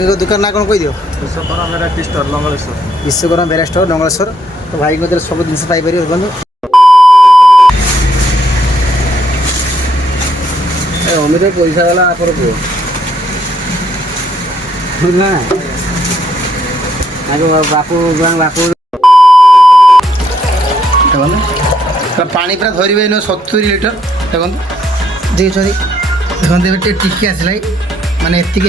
भाई को दुकान ना कौन कही दियो विश्वकर्मा भेराइटी स्टोर लंगलेश्वर। विश्वकर्मा भेरा स्टोर नंगलेश्वर। तो भाई को सब जिन पाइपर बंधु अमित पैसा गला आप बापू बापू पानी पूरा धरवे 70 लिटर देखते देखते टिकी आसला माने एतिक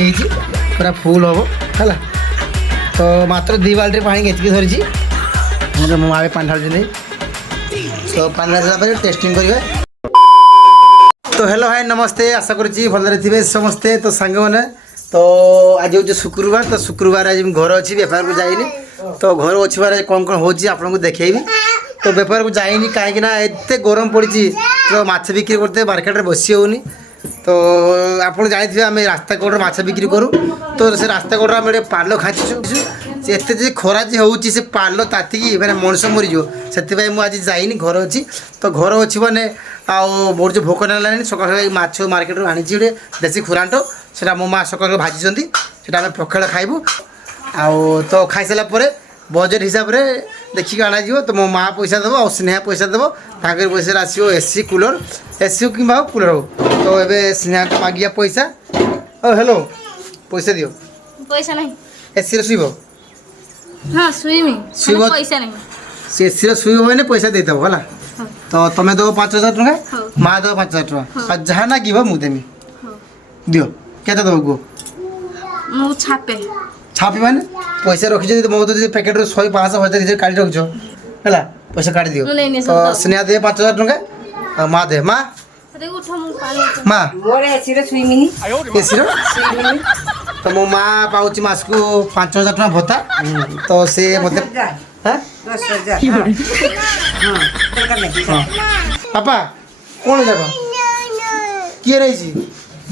पूरा फुल हम है तो मात्र 2 बाल्टी पानी एतिक धरी मो माँ पानी ढालुँ तो पानी ढाला टेस्टिंग करेंगे। तो हेलो हाय नमस्ते आशा करुँची भलरे थे समस्ते। तो सांग मैंने तो आज हूँ शुक्रवार तो शुक्रवार आज घर अच्छी बेपार को जाइनी तो घर अच्छी बार कौन कौन हो आपको देखेबी। तो बेपार को जाइनी कहीं एत गरम पड़ी तो माछ बिक्री करते मार्केट में बसी होनी। तो आप जानी आम रास्ता कड़ माछ बिक्री करूँ तो से रास्ता कड़ आम पाल खाचु एत खरा जी हूँ से पाल तातिकी मैंने मनीष मरीज से मुझे जाइनी घर अच्छी तो घर अच्छी मैंने आउ मोर जो भोक ना सकाल माछ मार्केट आनी गोटे देसी खुरांट से मो माँ सकाल भाजी से पखाड़ खाइबू आउ तो खाई सारापर बजेट हिसाब से देखिए आना तो मो माँ पैसा देव आ स्नेहा पैसा देव तांकर पैसा आसो एसी कूलर एसी कि कूलर हो तो ये स्नेहा को मागिया पैसा ओ हेलो पैसा दियो पैसा नहीं एसी रे शुभ हाँ सुईमी शुभ पैसा नहीं से एसी रे शुभ मैंने पैसा देदेव है तो तुम्हें दो 5,000 टका माँ दो 5,000 टका और जहाँ ना गिव मुदेमी दियो केते दब गो मु छापे छापी मैंने पैसा रखी मो तो पैकेट 100-500 काढ़ी रखुच है पैसा काढ़ी दियो तो स्नेहा दे 5,000 टका माँ दे माँ अरे उठो मु पानी माँ मोर एसी रे सुईमिनी एसी तो मो माँ पाँच मास को 5,000 टका भत्ता तो से मत 10,000 पापा कौन जाबा किए रही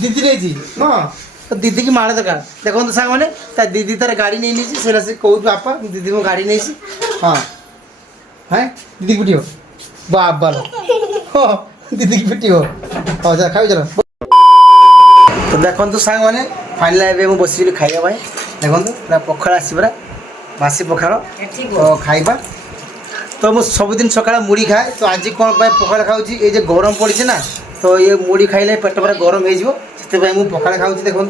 दीदी रही हाँ तो दीदी की माड़ा दरकार देखो तो सांग मैंने दीदी तार गाड़ी नहीं नीची से कहूँ बापा दीदी मो गाड़ी नहीं हाँ है दीदी की पिटी हो बाप बाल हो दीदी की पिटी हो हाँ चल खाई चलो तो देखो तो सांग मैंने फाइनल एवं बस खाइबा देखो पूरा पखाड़ आसी पूरा बासी पखाड़ तो खाइबा तो मुझे सबुदिन सकाल मुड़ी खाए तो आज कौन पखाड़ खाऊँ ये गरम पड़ी ना तो ये मुड़ी खाइले पेट पूरा गरम हो मुझे पखाड़ खाऊँ देखो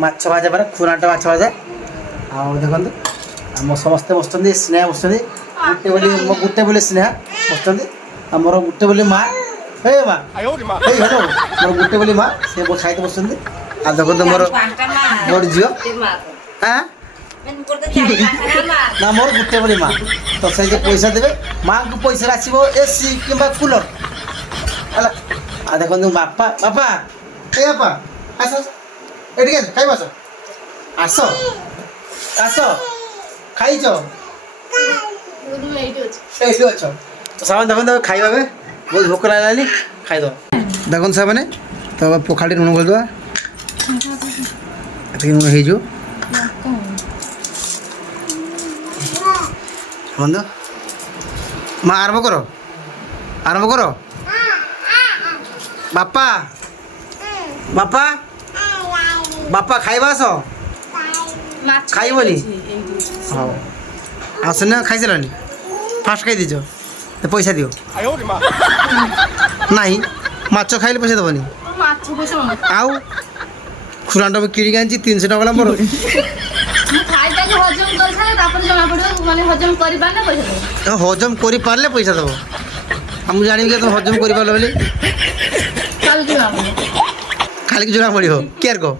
माछ भाजा परा खुराट माछ भाजा आउ देखो आम समस्ते बसुँच स्नेहा बसुँच गोटे बोले स्नेहा बसुँच मोर गोटे बोले माँ हे माँ मोर गोटे बोले माँ से खाई बसुँच आ देखो मोर मोर झील हाँ ना मोर गोटे बोली माँ तो से पैसा देवे माँ को पैसा आसो एसी कि कूलर है आ देखो बापा बापा ए बापा आस ये खाई आस आस आस खाई अच्छ तो सामान देखो खाइबा बहुत भोक लगे खाईद देखो से मैंने तो पखाड़ी लुण खोलदे लुण हो बंद माँ आरम्भ करो बापा बापा बापा खाइबा आस खाइबनी हाँ आसना खाई सारे फास्ट खाई दीज तो पैसा दियो नहीं माछ खाइले पैसा देवनी आउ खुरांट में किणी आनी 300 टका मोर हजम कर पारे पैसा दब मुझे जानी तुम हजम कर पार बोली खाली जोड़ा पड़ केयर को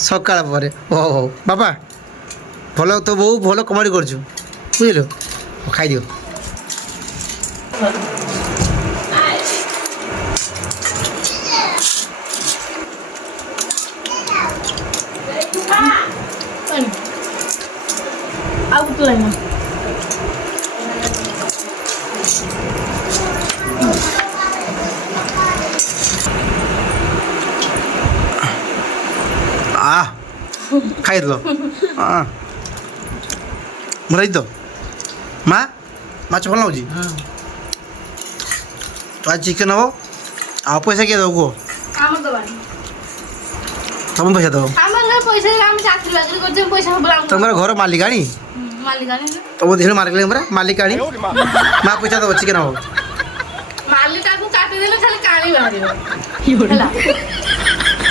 सकाल हो हो बापा भल तो बहु भल कमेडी कर बुझल खाई दियो खाई दल हाँ भर माँ माछ भल लगे तो आज चिकेन हम आ पैसा किए दब कह तुम पैसा दब ପଇସା ଦେଲେ ଆମେ ଚାକିରି ବାକିରି କରୁଛୁ ପଇସା ହବ ଆମକୁ ତମର ଘର ମାଲିକାଣୀ ମାଲିକାଣୀ ତମ ଝିଅ ମାର୍କେଟ ପରା ମାଲିକାଣୀ ମା ପଇସା ଦେବ ଚିକେନ ହବ ମାଲିକାକୁ କାଟିଦେଲେ ଖାଲି କାଣି ବାହାରିବ ହେଲା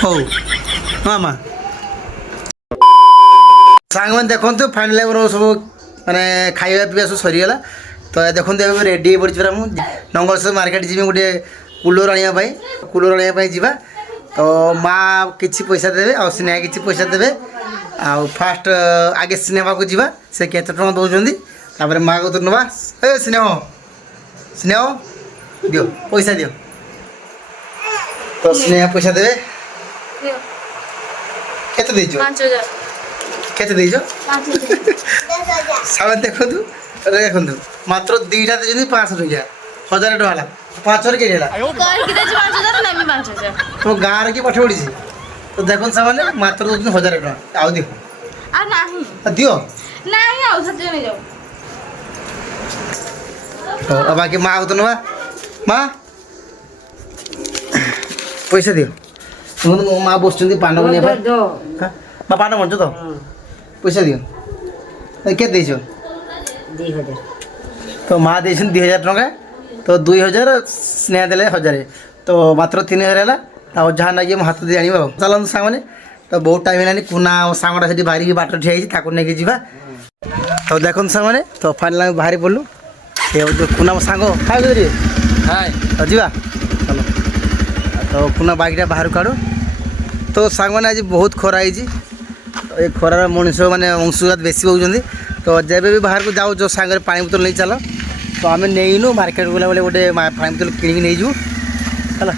ହଉ ହଁ ମା ସାଙ୍ଗମାନେ ଦେଖନ୍ତୁ ଫାଇନାଲି ଆମର ସବୁ ମାନେ ଖାଇବା ପିଇବା ସବୁ ସରିଗଲା ତ ଦେଖନ୍ତୁ ଏବେ ରେଡ଼ି ହେଇ ପଡ଼ିଛି ପରା ମୁଁ ନଙ୍ଗଳେଶ୍ୱର ମାର୍କେଟ ଯିବି ଗୋଟେ କୁଲର ଆଣିବା ପାଇଁ ଯିବା ତ ମା କିଛି ପଇସା ଦେବେ ଆଉ ସ୍ନେହା କିଛି ପଇସା ଦେବେ ଆଉ ଫାଷ୍ଟ ଆଗେ ସ୍ନେହାକୁ ଯିବା ସେ କେତେ ଟଙ୍କା ଦେଉଛନ୍ତି ତାପରେ ମା କତ ନେବା ଏ ସ୍ନେହ ଦିଅ ପଇସା ଦିଅ ତ ସ୍ନେହା ପଇସା ଦେବେ କେତେ ଦେଇଛ 5,000 କେତେ ଦେଇଛ 5,000 ସାମାନ ଦେଖନ୍ତୁ ମାତ୍ର ଦୁଇଟା ଦେଇଛନ୍ତି 500 ଟଙ୍କା 1000 ଟଙ୍କା ହେଲା 500 କେତେ ହେଲା କରିକି ଦେଇଛି 5,000 ନେମି 5,000 ତମ ଗାଁରେ କି ପାଠ ପଢ଼ିଛି ତ ଦେଖନ୍ତୁ ସାମାନ ମାତ୍ର ଦେଉଛନ୍ତି 1000 ଟଙ୍କା ଆଉ ଦିଅ ଆଉ ନାହିଁ ଦିଅ ନାହିଁ ଆଉ ସତ୍ୟ ନେଇଯାଉ ଆଉ ବାକି ମା ତ ନେବା ମା ପଇସା ଦିଅ ଶୁଣନ୍ତୁ ମୋ ମା ବସୁଛନ୍ତି ପାନ ବନେଇବା ପାଇଁ ମା ପାନ ବଞ୍ଚ ତ ପଇସା ଦିଅ କେତେ ଦେଇଛ 2,000 ତ ମା ଦେଇଛନ୍ତି 2,000 ଟଙ୍କା ତ 2,000 ସ୍ନେହା ଦେଲେ 1,000 ତ ମାତ୍ର 3,000 ହେଲା ଆଉ ଯାହା ନାଗି ମୁଁ ହାତ ଦେଇ ଆଣିବ ଆଉ ଚାଲନ୍ତୁ ସାଙ୍ଗମାନେ ତ ବହୁତ ଟାଇମ୍ ହେଲାନି କୁନା ସାଙ୍ଗଟା ସେଠି ବାହାରିକି ବାଟ ଠିଆ ହେଇଛି ତାକୁ ନେଇକି ଯିବା ତ ଦେଖନ୍ତୁ ସାଙ୍ଗମାନେ ତ ଫାଇନାଲ ଆମେ ବାହାରି ପଡ଼ିଲୁ ସେ କୁନା ମୋ ସାଙ୍ଗ ଖାଇବେ ରେ ହାଏ ତ ଯିବା ଚାଲ ତ କୁନା ବାଇକ୍ଟା ବାହାରୁ କାଢ଼ୁ ତ ସାଙ୍ଗମାନେ ଆଜି ବହୁତ ଖରା ହେଇଛି ତ ଏ ଖରାର ମଣିଷ ମାନେ ଅଂଶୁଘାତ ବେଶୀ ହେଉଛନ୍ତି ତ ଯେବେ ବି ବାହାରକୁ ଯାଉଛ ସାଙ୍ଗରେ ପାଣି ବୋତଲ ନେଇ ଚାଲ ତ ଆମେ ନେଇନୁ ମାର୍କେଟ ଗଲାବେଳେ ଗୋଟେ ପାଣି ବୋତଲ କିଣିକି ନେଇଯିବୁ ହେଲା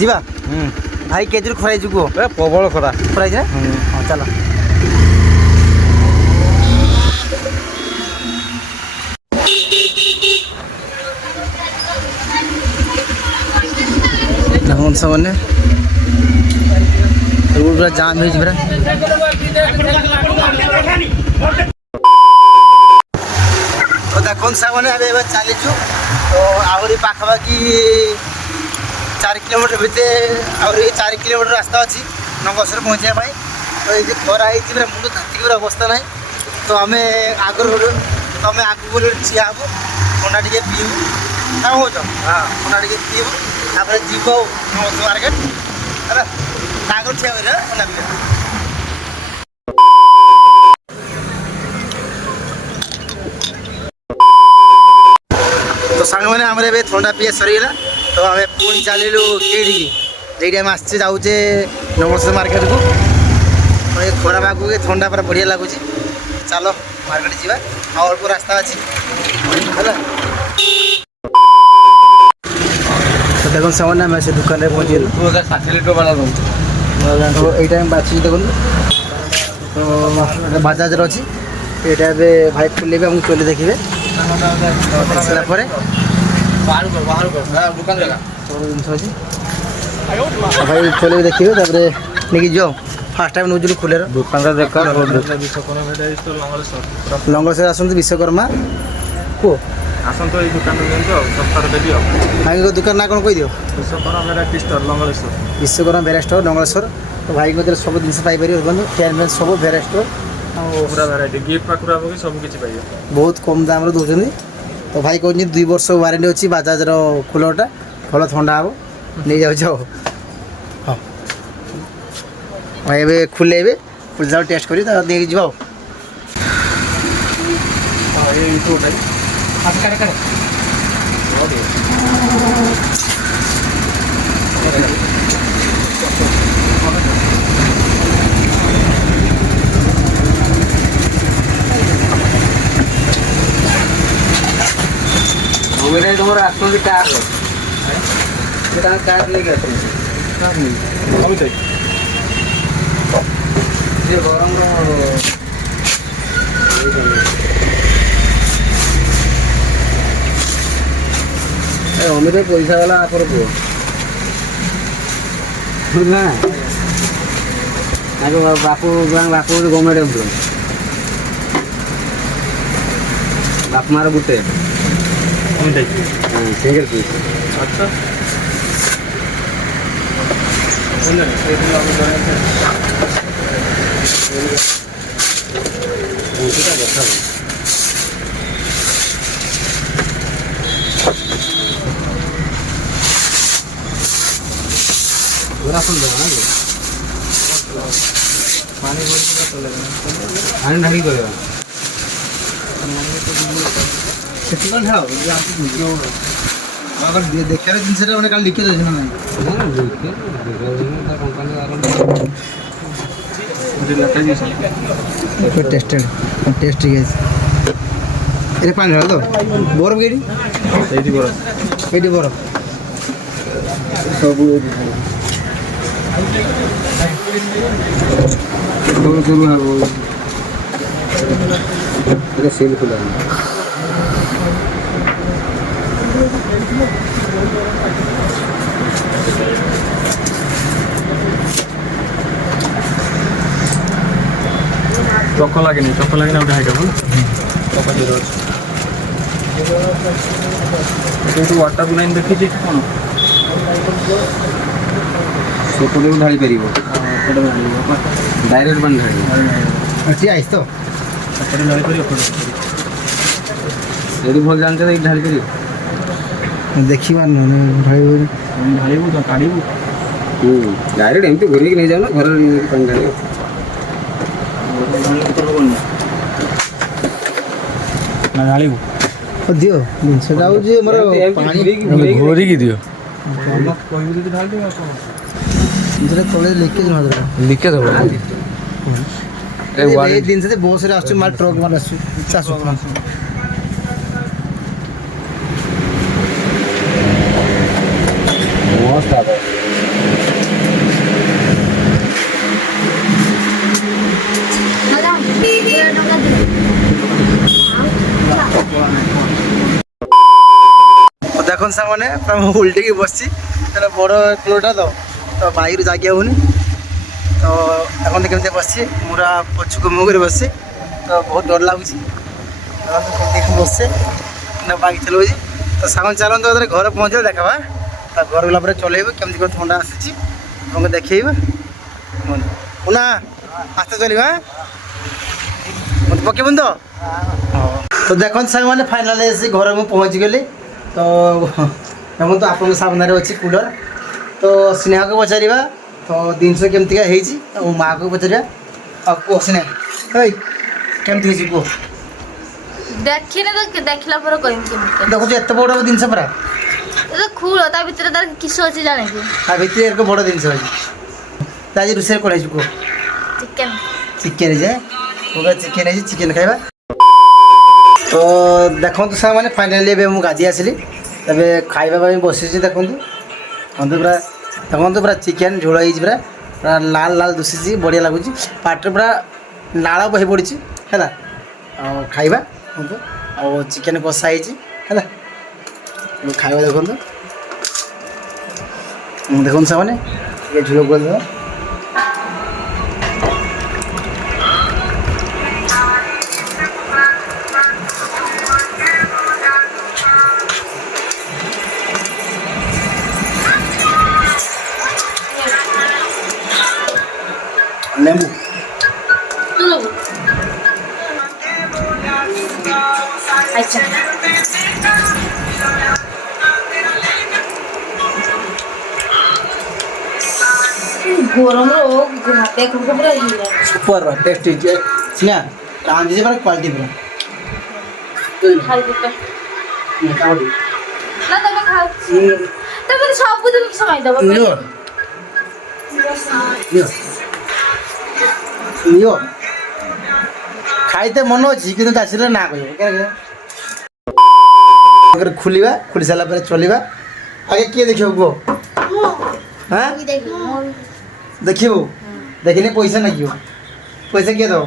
ଯିବା ଭାଇ କେଜିରୁ ଖରା ହେଇଛୁ କୁହ ପ୍ରବଳ ଖରା ଖରା ହେଇଛି ନା ହଁ ଚାଲ ଦେଖନ୍ତୁ ସେମାନେ ରୋଡ଼ ପୁରା ଜାମ୍ ହେଇଛି ପୁରା ତ ଦେଖନ୍ତୁ ସାଙ୍ଗମାନେ ଆମେ ଏବେ ଚାଲିଛୁ ତ ଆହୁରି ପାଖାପାଖି 4 କିଲୋମିଟର ଭିତରେ ଆହୁରି 4 କିଲୋମିଟର ରାସ୍ତା ଅଛି ନଙ୍ଗଳେଶ୍ୱର ପହଞ୍ଚିବା ପାଇଁ ତ ଏଇ ଯେ ଖରା ହେଇଛି ପୁରା ମୁଣ୍ଡ ତାତିକି ପୁରା ଅବସ୍ଥା ନାହିଁ ତ ଆମେ ଆଗରୁ ତମେ ଆଗକୁ ଠିଆ ହେବୁ ଥଣ୍ଡା ଟିକେ ପିଇବୁ କ'ଣ କହୁଛ ଥଣ୍ଡା ଟିକେ ପିଇବୁ ତାପରେ ଯିବ ନଙ୍ଗଳେଶ୍ୱର ମାର୍କେଟ ହେଲା ଆଗରୁ ଠିଆ କରିବା ଥଣ୍ଡା ପିଇବା ତ ସାଙ୍ଗମାନେ ଆମର ଏବେ ଥଣ୍ଡା ପିଇବା ସରିଗଲା ତ ଆମେ ପୁଣି ଚାଲିଲୁ କେଇଠିକି ଯେଇଠି ଆମେ ଆସିଛେ ଯାଉଛେ ନଙ୍ଗଳେଶ୍ୱର ମାର୍କେଟକୁ ତ ଏ ଖରା ପାଗକୁ ଥଣ୍ଡା ପୁରା ବଢ଼ିଆ ଲାଗୁଛି ଚାଲ ମାର୍କେଟ ଯିବା ଆଉ ଅଳ୍ପ ରାସ୍ତା ଅଛି ହେଲା ତ ଦେଖନ୍ତୁ ସାଙ୍ଗମାନେ ଆମେ ସେ ଦୋକାନରେ ପହଞ୍ଚିଲୁ 2,060 ଲିଟର ବାଲା ଦେଉଛି ତ ଏଇଟା ଆମେ ବାଛିକି ଦେଖନ୍ତୁ ତ ବାଜାଜର ଅଛି ଏଇଟା ଏବେ ଭାଇ ଖୋଲିବେ ଆମକୁ ଚଲି ଦେଖିବେ ଦେଖିଲା ପରେ ବାହାରୁ ଦୋକାନ ଜାଗା ସବୁ ଜିନିଷ ଅଛି ଭାଇ ଖୋଲିବେ ଦେଖିବେ ତାପରେ ନେଇକି ଯିବ ଫାର୍ଷ୍ଟ ଟାଇମ୍ ନେଉଥିଲୁ ଖୋଲିର ଦୋକାନଟା ଦେଖ ଲଙ୍ଗଳେଶ୍ୱର ଆସନ୍ତୁ ବିଶ୍ୱକର୍ମା କୁହ ଆସନ୍ତୁ ଏଇ ଦୋକାନରୁ ନିଅନ୍ତୁ ଆଉ ସପ୍ତାହ ଦେବି ଆଉ ଭାଇଙ୍କ ଦୋକାନ ନାଁ କ'ଣ କହିଦିଅ Vishwakarma variety store Langaleswar Vishwakarma variety store Langaleswar ତ ଭାଇଙ୍କ କତିରେ ସବୁ ଜିନିଷ ପାଇପାରିବେ ଦେଖନ୍ତୁ ଫ୍ୟାନ୍ ଫ୍ୟାନ୍ ସବୁ ଭେରାଇଟି ଷ୍ଟୋର ଆଉ ପୁରା ଭେରାଇଟି ଗିଫ୍ଟ ପାଖରୁ ଆବକି ସବୁ କିଛି ପାଇବ ବହୁତ କମ୍ ଦାମରେ ଦେଉଛନ୍ତି ତ ଭାଇ କହୁଛନ୍ତି 2 ବର୍ଷ ୱାରେଣ୍ଟି ଅଛି ବାଜାଜର କୁଲରଟା ଭଲ ଥଣ୍ଡା ହେବ ନେଇଯାଉଛି ଆଉ ହଁ ଭାଇ ଏବେ ଖୋଲେଇବେ ଯାଉ ଟେଷ୍ଟ କରି ତା ଦେଇକି ଯିବା ଆଉ ଏଇ ଭାଇ ତୁମର ଆସୁଛନ୍ତି କାର୍ କାର୍ ନେଇକି ଆସୁଛନ୍ତି ସେ ଗରମ ଅମିତ ପଇସା ଗଲା ଆପଣ କୁହ ନା ବାପୁ ଗଭର୍ଣ୍ଣମେଣ୍ଟ ଏମ୍ପ୍ଲୟ ବାପା ମାର ଗୋଟେ ଅମିତ ସିଙ୍ଗଲ ପିସ୍ ଆଚ୍ଛା ସେଇଥିରୁ ଆମେ ଜଣେଇଛେ ବଞ୍ଚିଟା ବଥା ହୁଏ। ପୁରା ସୁନ୍ଦର ନା ପାଣି ଭରିକି ଚଲେଇବେ ପାଣି ଢାଳି କରିବା ସେଠି କ'ଣ ଢାଳ ଦେଖିବାର ଜିନିଷଟା ମାନେ କାଲି ଲିକେଜ୍ ଅଛି ନା ନାହିଁ ଟେଷ୍ଟେଡ଼ ଟେଷ୍ଟ ঠিক আছে এটা পানি ঢাল তো বরফ এটি ସେଇଠି ବରଫ এটি বরফ ସବୁ ସରୁ ସରୁ ହେବ এটা সেল খোলা ଚକ ଲାଗିନି ଗୋଟେ ହାଇଟ୍ ହେବ ଚକ ଜିରୋ ଅଛି ସେଇଠୁ ୱାଟର ଲାଇନ୍ ଦେଖିଛି ଏଠି କ'ଣ ସେପଟେ ବି ଢାଳି ପାରିବ ଡାଇରେକ୍ଟ ପାଣି ଢାଳିବ ଅଛି ଆଇସ୍ ତ ସେପଟେ ଢାଳି ପାରିବ ଏଠି ଭଲ ଜାଣିଛ ଏଇଠି ଢାଳି ପାରିବ ଦେଖିବାର ନହେଲେ ଢାଳିବ ଢାଳିବୁ ତ କାଢ଼ିବୁ ଡାଇରେକ୍ଟ ଏମିତି ଘୁରେଇକି ନେଇଯାଉ ନା ଘରରେ ନେଇକି ପାଣି ଢାଳିବ ନା ଢାଳିବୁ ଦିଅ ଜିନିଷଟା ହେଉଛି ଆମର ପାଣି ଘୋରିକି ଦିଅ କହିବୁ ଯଦି ଢାଳି ଦେବ ଆଉ କ'ଣ ଜିନିଷଟା ତଳେ ଲିକେଜ୍ ନ ଦରକାର ଲିକେଜ୍ ହେବ ଏଇ ଜିନିଷ ବସ୍ରେ ଆସୁଛି ମାଲ ଟ୍ରକ୍ ମାଲ ଆସୁଛି ଚାଷ ମସ୍ତ ଆଗ দেখুন সামনে উল্টেকি বসছি তাহলে বড় ক্লোটা তো বাইরে জাগি হবনি তো এখন কেমতি বসছি মুরা পছুকে মুখ করে বসছি তো বহুত ডর লাগুছি কেমতি বসছে না বাইক চলাউছি তো সাখন চালন্তু ঘরে পৌঁছলে দেখাবা তা ঘর গলা পরে চলাইব কেমতি করে ঠান্ডা আসুচি তোমাকে দেখাইব না আস্তে চলিবা মতো পকাইবুন তো দেখুন সাংমানে ফাইনালি এসে ঘরে মু পৌঁছি গলি তো এখন তো আপনার সামনে অছি কুলর তো স্নেহকে পচারিবা তো জিনিস কেমতিকা হয়েছি ও মাকে পচারিবা ଆଉ କୁହ ସ୍ନେହ ହେଇ କେମିତି ହେଇଛି କୁହ ଦେଖିନି ତ ଦେଖିଲା ପରେ କହିବି କେମିତି ଦେଖୁଛୁ ଏତେ ବଡ଼ ଜିନିଷ ପରା ଏ ତ ଖୁଳ ତା ଭିତରେ ତାର କିସ ଅଛି ଜାଣିଛୁ ତା ଭିତରେ ଏକ ବଡ଼ ଜିନିଷ ଅଛି ତ ଆଜି ରୋଷେଇ କ'ଣ ହେଇଛି କୁହ ଚିକେନ ଚିକେନ ହେଇଛି ପୁରା ଚିକେନ ହେଇଛି ଚିକେନ ଖାଇବା ତ ଦେଖନ୍ତୁ ସାଙ୍ଗମାନେ ଫାଇନାଲି ଏବେ ମୁଁ ଗାଧି ଆସିଲି ଏବେ ଖାଇବା ପାଇଁ ବସିଛି ଦେଖନ୍ତୁ ଦେଖନ୍ତୁ ପୁରା ଚିକେନ ଝୋଳ ହେଇଛି ପୁରା ପୁରା ଲାଲ ଲାଲ ଦୁଶିଛି ବଢ଼ିଆ ଲାଗୁଛି ପାଟିରେ ପୁରା ନାଳ ବହି ପଡ଼ିଛି ହେଲା ଆଉ ଖାଇବା ଦେଖନ୍ତୁ ଆଉ ଚିକେନ କଷା ହେଇଛି ହେଲା ଖାଇବା ଦେଖନ୍ତୁ ଦେଖନ୍ତୁ ସେମାନେ ଟିକେ ଝୋଳ କରିଦେବା লেম্বু তু নেবো আচ্ছা গরমর হাতে খুব পুরা ইয়ে সুপার টেস্টি সিনা রাঁধি যে কোয়ালিটি পুরা খাই দিতে না তবে খাচ্ছি তবে ସବୁଦିନ কি সময় দেবো নিও নিও নিও খাইতে মন ଅଛି କିନ୍ତୁ ଆସିଲେ ନା କହିବ ଖୋଲିବା ଖୋଲି ସାରିଲା ପରେ ଚଲିବା ଆଗେ କିଏ ଦେଖିବ କୁହ ହଁ ଦେଖିବୁ ଦେଖିଲେ ପଇସା ନାଗିବ ପଇସା କିଏ ଦେବ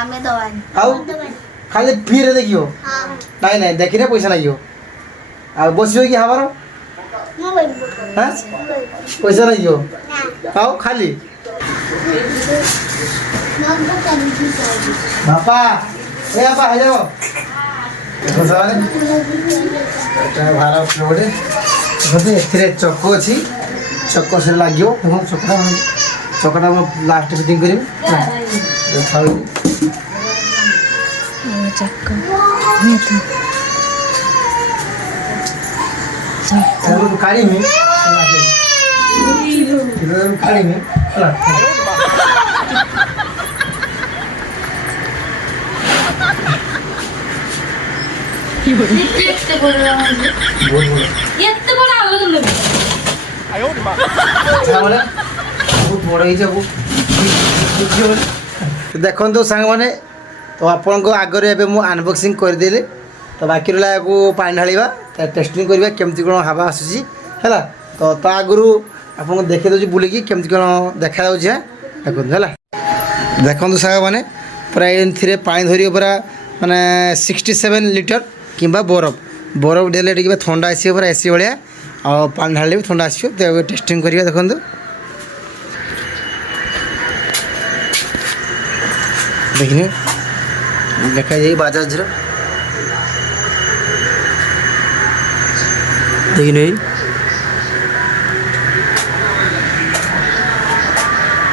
ଆମେ ଦବାନି ଆଉ ଖାଲି ଫ୍ରିରେ ଦେଖିବ ନାଇଁ ନାଇଁ ଦେଖିଲେ ପଇସା ନାଗିବ ଆଉ ବସିବ କି ହବାର হ্যাঁ পয়সা নাগিব ଆଉ ଖାଲି ବାପା ଏ ବାପା ହେଇଯାଅ ଦେଖନ୍ତୁ ଭାର ଗୋଟେ ଦେଖନ୍ତୁ ଏଥିରେ ଚକ ଅଛି ଚକ ସେରେ ଲାଗିବ ଏବଂ ଚକଟା ମୁଁ ଲାଷ୍ଟ ଫିଟିଂ କରିବି କାଢ଼ିମି କାଢ଼ିମି ହେଲା ଏତେ ବଡ଼ ଏତେ ବଡ଼ ଆଲୁ ନେବି ବହୁତ ବଡ଼ ହେଇଛି ଦେଖନ୍ତୁ ସାଙ୍ଗମାନେ ତ ଆପଣଙ୍କ ଆଗରେ ଏବେ ମୁଁ ଅନବକ୍ସିଂ କରିଦେଲି ତ ବାକି ରହିଲା ୟାକୁ ପାଣି ଢାଳିବା ଟେଷ୍ଟିଂ କରିବା କେମିତି କ'ଣ ହାବା ଆସୁଛି ହେଲା ତ ତା ଆଗରୁ ଆପଣଙ୍କୁ ଦେଖାଇ ଦେଉଛି ବୁଲିକି କେମିତି କ'ଣ ଦେଖାଯାଉଛି ଦେଖନ୍ତୁ ହେଲା ଦେଖନ୍ତୁ ସାଙ୍ଗମାନେ ପୁରା ଏଥିରେ ପାଣି ଧରିବ ପୁରା ମାନେ 67 ଲିଟର କିମ୍ବା ବରଫ ଦେଲେ ଟିକେ ଥଣ୍ଡା ଆସିବ ପୁରା ଏସି ଭଳିଆ ଆଉ ପାଣି ଢାଳିଲେ ବି ଥଣ୍ଡା ଆସିବ ତ ଟେଷ୍ଟିଂ କରିବା ଦେଖନ୍ତୁ ଦେଖିନି ଲେଖାଯାଇ ବାଜାଜର ଦେଖିନି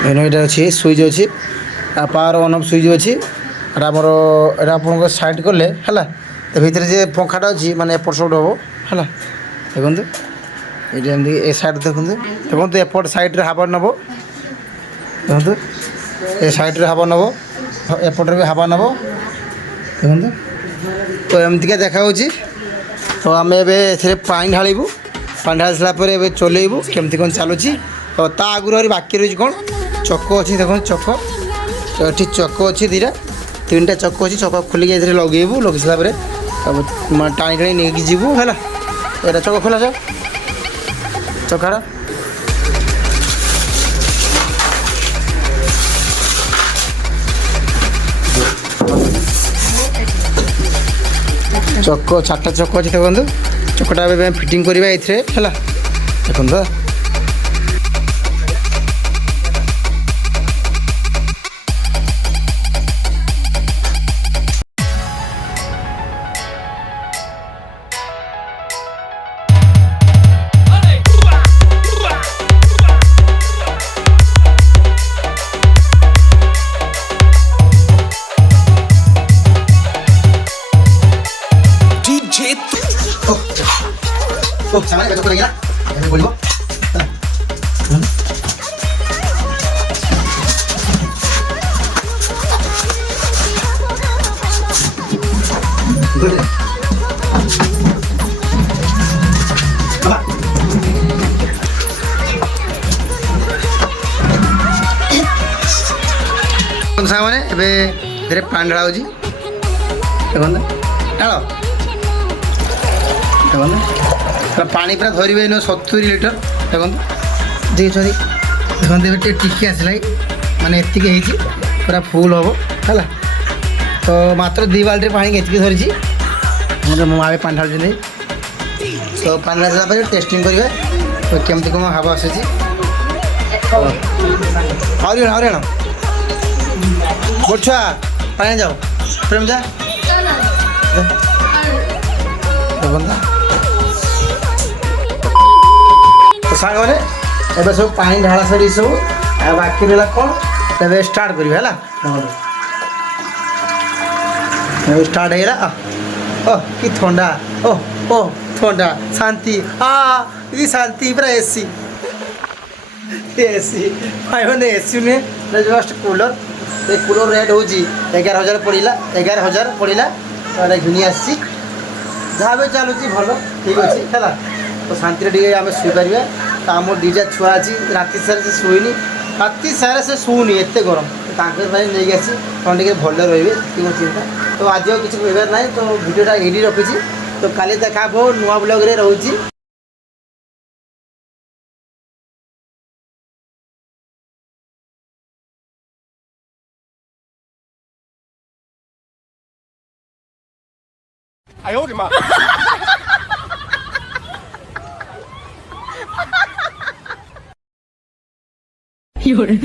ଏଇଟା ଅଛି ସୁଇଚ୍ ଅଛି ପାୱାର ଅନ୍ ଅଫ୍ ସୁଇଚ୍ ଅଛି আর আমার এটা আপনার সাইড করলে হ্যাঁ তো ভিতরে যে পঙ্খাটা ଅଛି মানে এপট সাইড হব হ্যাঁ দেখুন এইটা এমনি এ সাইড দেখুন দেখুন এপট সাইড্রে হাওয়া নেব দেখুন এ সাইড্রে হাওয়া নেব এপটরে ବି হাওয়া নেব দেখুন তো এমতিকা দেখা হচ্ছে তো আমি এবে এথিরে পানি ঢালিবু পানি ঢালি সারা পরে এবে চলাইবু কেমতি কোন চালুছি তো তা আগুর আহরি বাকি রয়েছে কোন চক ଅଛି দেখুন চক তো এটি চক ଅଛି দুইটা তিনটা চক ଅଛି চক ଖୋଲିକି ଏଥିରେ ଲଗେଇବୁ ଲଗେଇ ସାରିଲା ପରେ ଟାଣି ଟାଣି ନେଇକି ଯିବୁ ହେଲା ଏଇଟା ଚକ ଖୋଲା ଯାଅ ଚକାଟା ଚକ 4ଟା ଚକ ଅଛି ଦେଖନ୍ତୁ ଚକଟା ଏବେ ଫିଟିଂ କରିବା ଏଥିରେ ହେଲା ଦେଖନ୍ତୁ Jangan ada lagi lah. Jangan boleh bawa. ସାଙ୍ଗମାନେ ଏବେ ଏଥିରେ ପାଣି ଢଳା ହେଉଛି ଦେଖନ୍ତୁ ଢାଳ ଦେଖନ୍ତୁ ପାଣି ପୁରା ଧରିବେ ଏଇନେ 70 ଲିଟର ଦେଖନ୍ତୁ ଦେଇଛନ୍ତି ଦେଖନ୍ତୁ ଏବେ ଟିକେ ଟିକି ଆସିଲା ମାନେ ଏତିକି ହେଇଛି ପୁରା ଫୁଲ୍ ହେବ ହେଲା ତ ମାତ୍ର 2 ବାଲ୍ଟିରେ ପାଣି ଏତିକି ଧରିଛି ମୋ ମା' ପାଣି ଢାଳୁଛନ୍ତି ତ ପାଣି ଢାଳିଲା ପରେ ଟେଷ୍ଟିଂ କରିବେ ତ କେମିତି କ'ଣ ହାବା ଆସୁଛି ଆହୁରି ଆଣ ବୋଟ ଛୁଆ ପାଣି ଯାଅ ପ୍ରେମ ଯା ଦେଖନ୍ତୁ ସାଙ୍ଗମାନେ ଏବେ ସବୁ ପାଣି ଢାଳା ସରି ସବୁ ଆଉ ବାକି ରହିଲା କ'ଣ ତେବେ ଷ୍ଟାର୍ଟ କରିବେ ହେଲା ଏବେ ଷ୍ଟାର୍ଟ ହେଇଗଲା ଓ କି ଥଣ୍ଡା ଓ ଓ ଥଣ୍ଡା ଶାନ୍ତି କି ଶାନ୍ତି ପୁରା ଏସି ଏସି ଭାଇମାନେ ଏସି ନୁହେଁ ଜଷ୍ଟ କୁଲର ଏ କୁଲର ରେଟ୍ ହେଉଛି 11,000 ପଡ଼ିଲା 11,000 ପଡ଼ିଲା ତାହେଲେ ଘିନି ଆସିଛି ଯାହା ବି ଚାଲୁଛି ଭଲ ଠିକ୍ ଅଛି ହେଲା ତ ଶାନ୍ତିରେ ଟିକେ ଆମେ ଶୋଇପାରିବା ତ ଆମର ଦୁଇଟା ଛୁଆ ଅଛି ରାତି ସାରା ସେ ଶୋଇନି ରାତି ସାରା ସେ ଶୋଉନି ଏତେ ଗରମ ତାଙ୍କର ପାଇଁ ନେଇକି ଆସି କ'ଣ ଟିକେ ଭଲରେ ରହିବେ ସେତିକି ଚିନ୍ତା ତ ଆଜି ଆଉ କିଛି କହିବାର ନାହିଁ ତ ଭିଡ଼ିଓଟା ଏଇଠି ରଖୁଛି ତ କାଲି ଦେଖା ହେବ ନୂଆ ବ୍ଲଗ୍ରେ ରହୁଛି哎呦我的妈！有人。